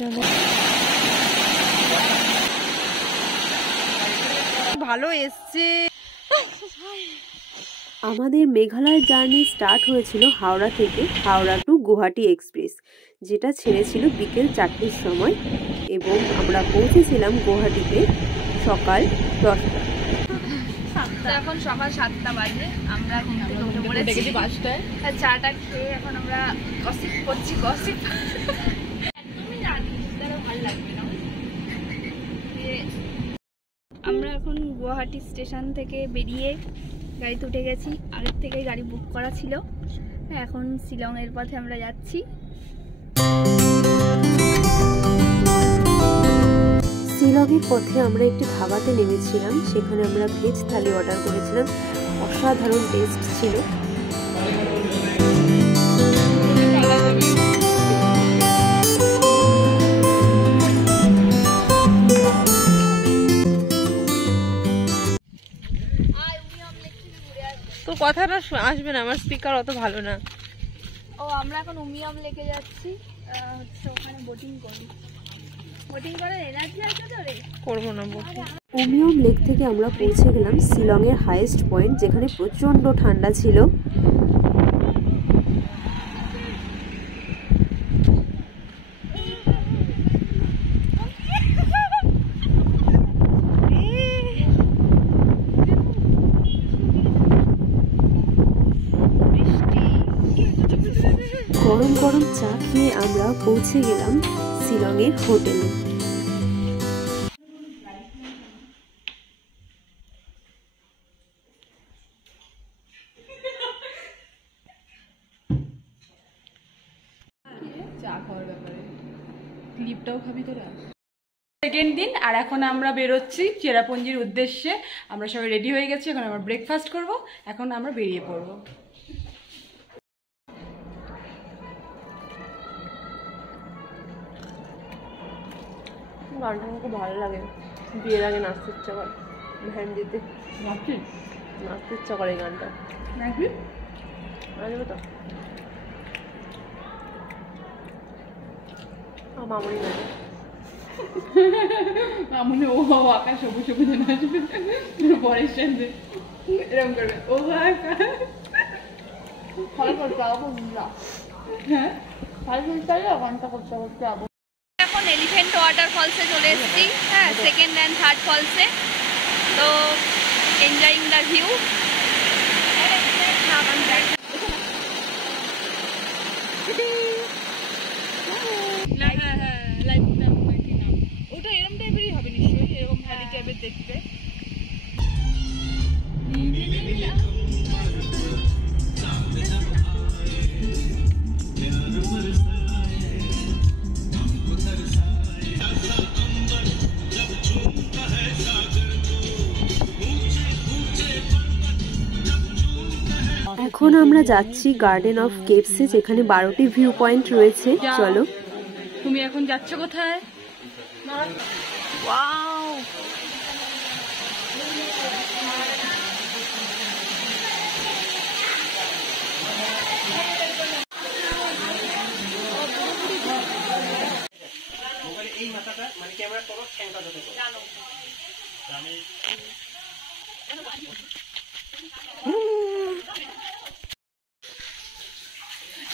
চলো ভালো এসছে। আমাদের মেঘালয় জার্নি স্টার্ট হয়েছিল হাওড়া থেকে, হাওড়া টু গুয়াহাটি এক্সপ্রেস, যেটা ছেড়েছিল বিকেল 4টের সময় এবং আমরা পৌঁছেছিলাম গুয়াহাটিতে সকাল 10টা। এখন সকাল 7টা বাজে, আমরা ঘুম থেকে উঠে পড়েছি 5টায়, চাটা খেয়ে এখন আমরা গসিপ করছি। গসিপ একদমই জানি ভালো লাগবে না। আমরা এখন গুয়াহাটি স্টেশন থেকে বেরিয়ে গাড়িতে উঠে গেছি, আগের থেকেই গাড়ি বুক করা ছিল। এখন শিলংয়ের পথে আমরা যাচ্ছি। শিলংয়ের পথে আমরা একটি ধাবাতে নেমেছিলাম, সেখানে আমরা ভেজ থালি অর্ডার করেছিলাম। অসাধারণ টেস্ট ছিল। তো কথাটা আসবে না, আমার স্পিকার অত ভালো না। ও আমরা এখন উমিয়াম লেকে যাচ্ছি, হচ্ছে ওখানে বোটিং করি। বোটিং করার এনার্জি আছে তো রে? করবো না বোটিং। উমিয়াম লেক থেকে আমরা পৌঁছে গেলাম শিলংয়ের হাইয়েস্ট পয়েন্ট, যেখানে প্রচন্ড ঠান্ডা ছিল। গরম গরম চা খেয়ে আমরা পৌঁছে গেলাম শিলংয়ের হোটেলে। চা খাওয়ার ব্যাপারে ক্লিপটাও খাবি তোরা? সেকেন্ড দিন, আর এখন আমরা বেরোচ্ছি চেরাপুঞ্জির উদ্দেশ্যে। আমরা সবাই রেডি হয়ে গেছি, এখন আমরা ব্রেকফাস্ট করব, এখন আমরা বেরিয়ে পড়বো। গানটা আমার খুব ভালো লাগে, বিয়ের আগে নাচতে ইচ্ছা করে, ভ্যান দিতে নাচতে ইচ্ছা করে এই গানটা। নাকি আসবে তো মামনি গানে মামুনি ও আকাশ সবুজ সবুজ নাচবে পরের সাথে এরকম করবে ও আকাশ। ফল করতে যাবো না, হ্যাঁ ফল করতে যাবো, গানটা করতে করতে যাবো। এখন এলিফ্যান্ট ওয়াটার ফলসে চলে এসেছি, হ্যাঁ, সেকেন্ড অ্যান্ড থার্ড ফলসে। তো এনজয়িং দ্য ভিউ। ওটা এরকম টাইপেরই হবে নিশ্চয়ই, এরকম ভ্যালি টাইপের দেখতে। এখন আমরা যাচ্ছি গার্ডেন অফ কেভসে, যেখানে 12টি ভিউ পয়েন্ট রয়েছে। চলো। তুমি এখন যাচ্ছ কোথায়? ওয়াও,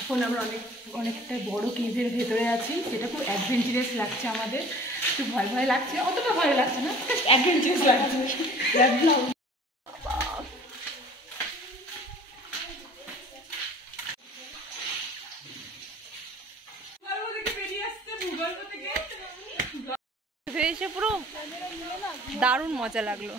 এখন আমরা অনেকটা বড় কেভের ভেতরে আছি, যেটা খুব অ্যাডভেঞ্চারাস লাগছে আমাদের। একটু ভয় ভয় লাগছে, অতটা ভয় লাগছে না, অ্যাডভেঞ্চারাস লাগছে। এসে পুরো দারুণ মজা লাগলো।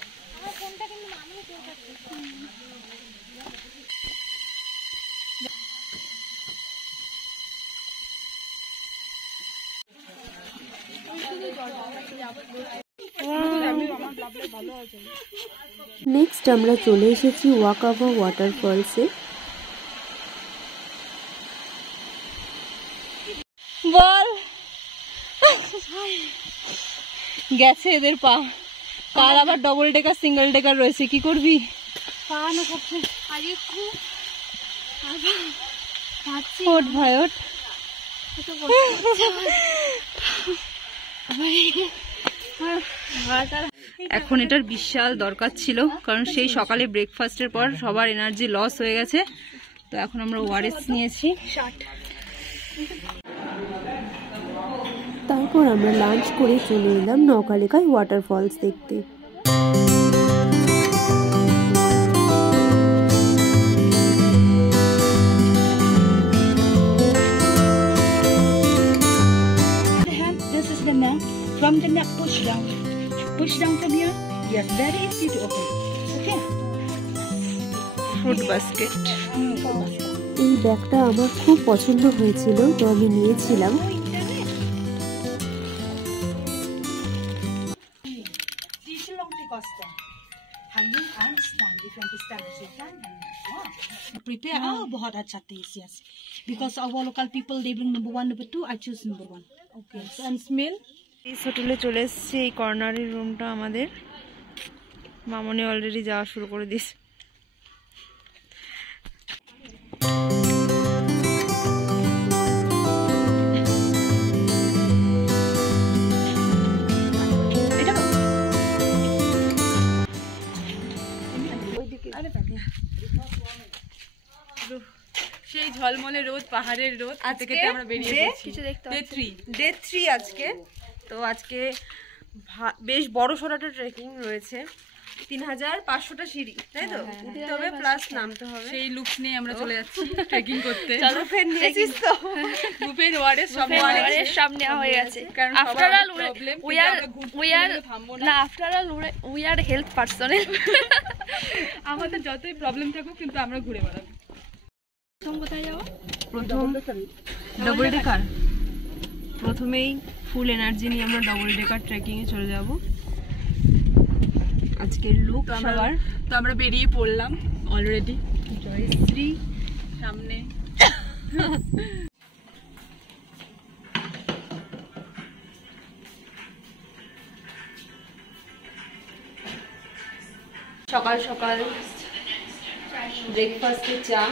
নেক্সট আমরা চলে এসেছি ওয়াকাবা ওয়াটারফলসে। বল, গেছে এদের পা, কাল আবার ডবল ডেকার সিঙ্গেল ডেকার রয়েছে, কি করবি? ওঠ ভাই ওঠ। এখন এটার বিশাল দরকার ছিল, কারণ সেই সকালে ব্রেকফাস্টের পর সবার এনার্জি লস হয়ে গেছে। তো এখন আমরা ওআরএস নিয়েছি। তারপর আমরা লাঞ্চ করে চলে এলাম নৌকালেকায় ওয়াটারফলস দেখতে। From the neck, push down from here. Yes, very easy to open. Okay. Fruit basket. এই ব্যাগটা আমার খুব পছন্দ হয়েছিল, তো আমি নিয়েছিলাম। Prepare. Oh, बहुत अच्छा taste, yes. Because our local people they bring number 1, number 2. I choose number 1. Okay. So and smell. এই হোটেলে চলে এসেছি। এই কর্নারের রুমটা আমাদের। মামনি অলরেডি যাওয়া শুরু করে দিয়েছে। সেই ঝলমলে রোদ, পাহাড়ের রোদ, আজকে আমরা বেরিয়ে এসেছি। ডে 3 আজকে। তো আজকে বেশ বড় সড়াটা ট্রেকিং রয়েছে, 3500টা সিঁড়ি, তাই তো? উঠতে হবে প্লাস নামতে হবে। সেই লুকস নিয়ে আমরা চলে যাচ্ছি ট্রেকিং করতে। চলো ফের নিয়েছিস তো? বুফের ওয়ারেস সব নেওয়া হয়ে গেছে। After all we are health personal. আমাদের যতই প্রবলেম থাকুক কিন্তু আমরা ঘুরে বেড়াবো। কোথায় যাবো? প্রথম ডবল ডেকার। প্রথমেই ফুল এনার্জি নিয়ে আমরা ডবল ডেকার ট্রেকিং এ চলে যাব। আজকের লুক সবার। তো আমরা বেরিয়ে পড়লাম অলরেডি। জয়শ্রী সামনে। সকাল সকাল ব্রেকফাস্টে চা।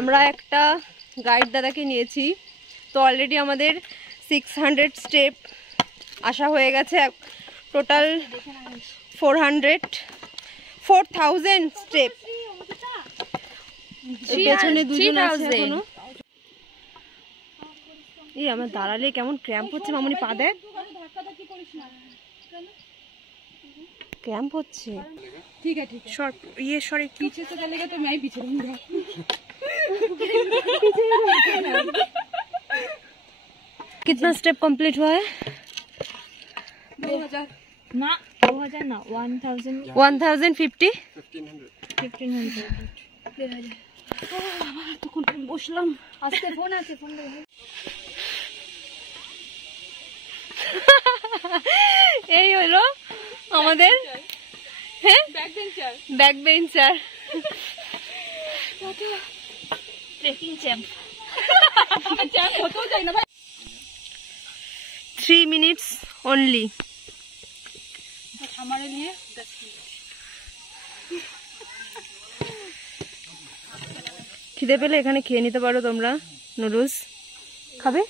আমরা একটা গাইড দাদাকে নিয়েছি, তো অলরেডি আমাদের 600 স্টেপ আসা হয়ে গেছে। Total 4000 step. পেছনে দুজন আছে এখনো। এই আমার দাঁড়ালে কেমন ক্র্যাম্প হচ্ছে মামনি, পা দেখ ক্র্যাম্প হচ্ছে। ठीक है सर ये सर पीछे से चलेगा तो मैं ही पीछे रहूंगा। कितना स्टेप कंप्लीट हुआ है? 2000 ना 1050 1500 তখন বসলাম। আজকে ফোন আছে, ফোন এই হলো আমাদের back bencher trekking champ. 3 minutes only हमारे लिए 10 मिनट। খিদে পেলে এখানে খেয়ে নিতে পারো তোমরা। নুডলস খাবে?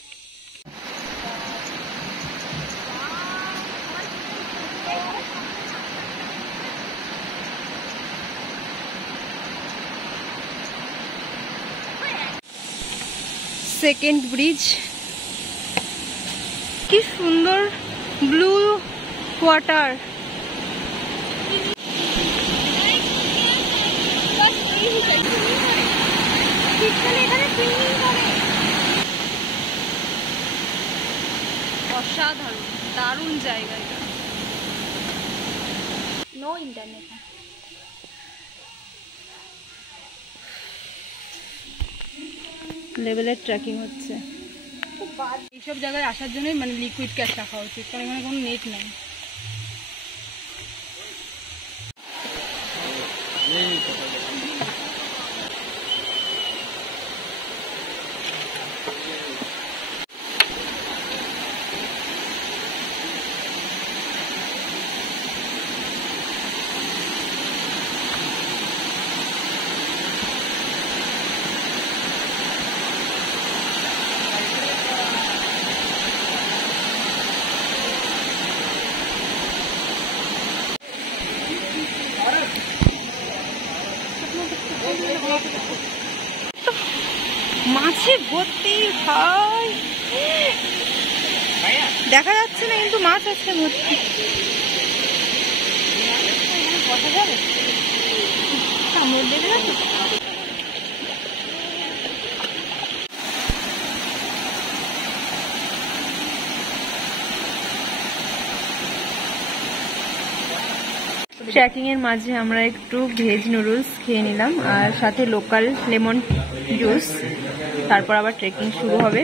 সেকেন্ড ব্রিজ, কি সুন্দর ব্লু ওয়াটার। অসাধারণ, দারুণ জায়গা এটা। No internet. লেভেলের ট্রেকিং হচ্ছে। এইসব জায়গায় আসার জন্যই মানে লিকুইড ক্যাশ রাখা উচিত, কারণ এখানে কোনো নেট নেই। মাছে ভর্তি ভাই, দেখা যাচ্ছে না কিন্তু মাছ আছে ভর্তি। বসা যাবে সামনে দেখে ট্রেকিং এর মাঝে আমরা একটু ভেজ নুডলস খেয়ে নিলাম আর সাথে লোকাল লেমন জুস। তারপর আবার ট্রেকিং শুরু হবে।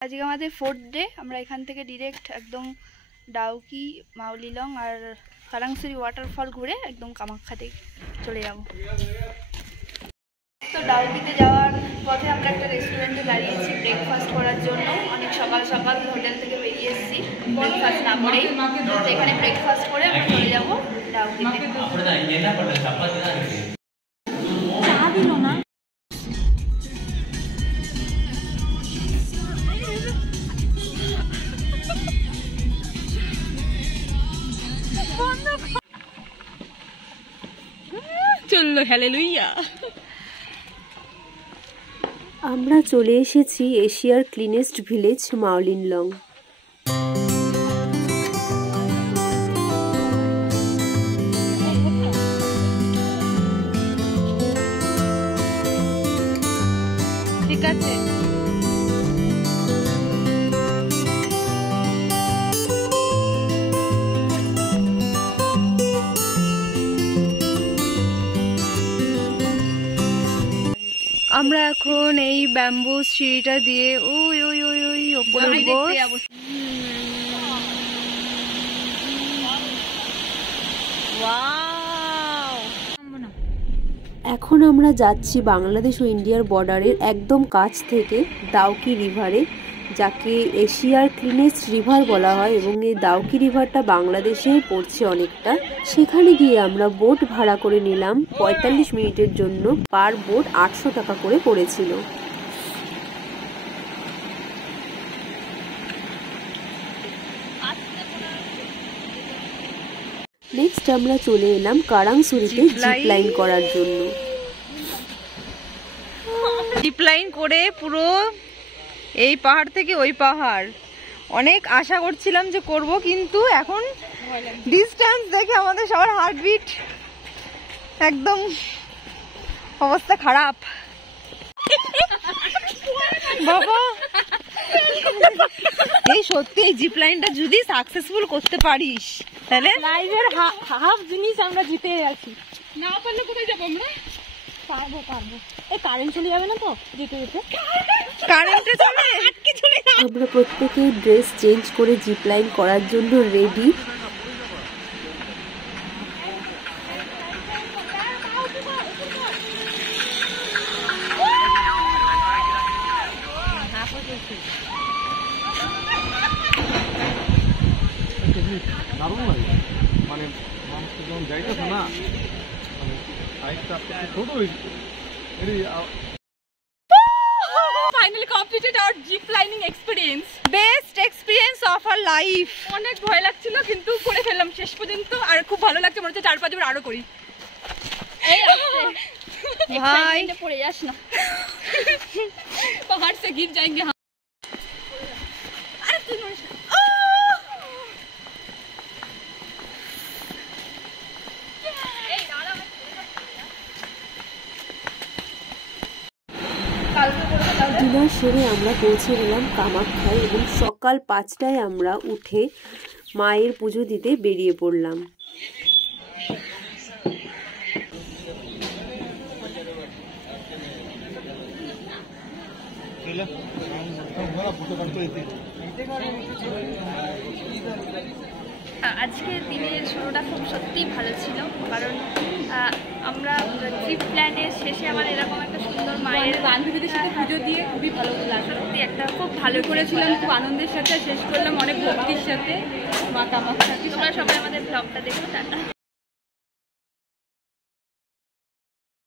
আজকে আমাদের 4th ডে। আমরা এখান থেকে ডিরেক্ট একদম ডাউকি, মাউলিলং আর কারাংসুরি ওয়াটারফল ঘুরে একদম কামাখ্যাতে চলে যাব। তো ডাউকিতে যাওয়ার পথে আমরা একটা রেস্টুরেন্টে দাঁড়িয়েছি ব্রেকফাস্ট করার জন্য। অনেক সকাল সকাল হোটেল থেকে বেরিয়ে এসেছি ব্রেকফাস্ট না করেই। তো এখানে ব্রেকফাস্ট করে আমরা চলে যাব ডাউকিতে। চললো হালেলুয়া। আমরা চলে এসেছি এশিয়ার ক্লিনেস্ট ভিলেজ মাউলিনলং। ঠিক আছে, আমরা এখন এই ব্যাম্বু সিঁড়িটা দিয়ে ওই ওই ওই ওই ওপরে উঠবো। এখন আমরা যাচ্ছি বাংলাদেশ ও ইন্ডিয়ার বর্ডারের একদম কাছ থেকে দাউকি রিভারে, যাকে এশিয়ার ক্লিনেস্ট রিভার বলা হয় এবং এই দাউকি রিভারটা বাংলাদেশে পড়ছে অনেকটা। সেখানে গিয়ে আমরা বোট ভাড়া করে নিলাম 45 মিনিটের জন্য। পার বোট 800 টাকা করে পড়েছিল। নেক্সট আমরা চলে এলাম কারাংসুরিতে জিপ লাইন করার জন্য। জিপ লাইন করে পুরো এই পাহাড় থেকে ওই পাহাড় অনেক আশা করছিলাম যে করব, কিন্তু এখন ডিস্টেন্স দেখে আমাদের সবার হার্টবিট একদম অবস্থা খারাপ। বাবা এই সত্যি এই জিপ লাইনটা যদি সাকসেসফুল করতে পারিস তাহলে লাইফের হাফ জিনিস আমরা জিতে আছি। না পারলে কোথায় যাবো আমরা? পারবো পারবো। এই কারেন্ট চলে যাবে না তো যেতে যেতে? কারেন্টে চলে আটকে চলে যাবে। আমরা প্রত্যেকে ড্রেস চেঞ্জ করে জিপ লাইন করার জন্য রেডি। দারুণ লাগে, মানে মানুষ যখন যাইতেছে না, মানে আরেকটা ছোট Finally completed our jeep lining experience. Best experience of our life. অনেক ভয় লাগছিল কিন্তু করে ফেললাম শেষ পর্যন্ত, আর খুব ভালো লাগছে। মনে হচ্ছে 4-5 বার আরো করি। এই ভাই পড়ে যাস না, পাহাড় से गिर जाएंगे। আরে তুই মরিস না। ডিনার সেরে আমরা পৌঁছে গেলাম কামাখ্যায় এবং সকাল 5টায় আমরা উঠে মায়ের পুজো দিতে বেরিয়ে পড়লাম। फोटो আজকের দিনের শুরুটা খুব সত্যিই ভালো ছিল, কারণ আমরা ট্রিপ প্ল্যানের শেষে আমার এরকম একটা সুন্দর মায়ের বান্ধবীদের সাথে পুজো দিয়ে খুবই ভালো লাগলো। সত্যি একটা খুব ভালো করেছিলাম, খুব আনন্দের সাথে শেষ করলাম, অনেক ভক্তির সাথে মা কামাখ্যার সাথে। তোমরা সবাই আমাদের ব্লগটা দেখো, টাটা।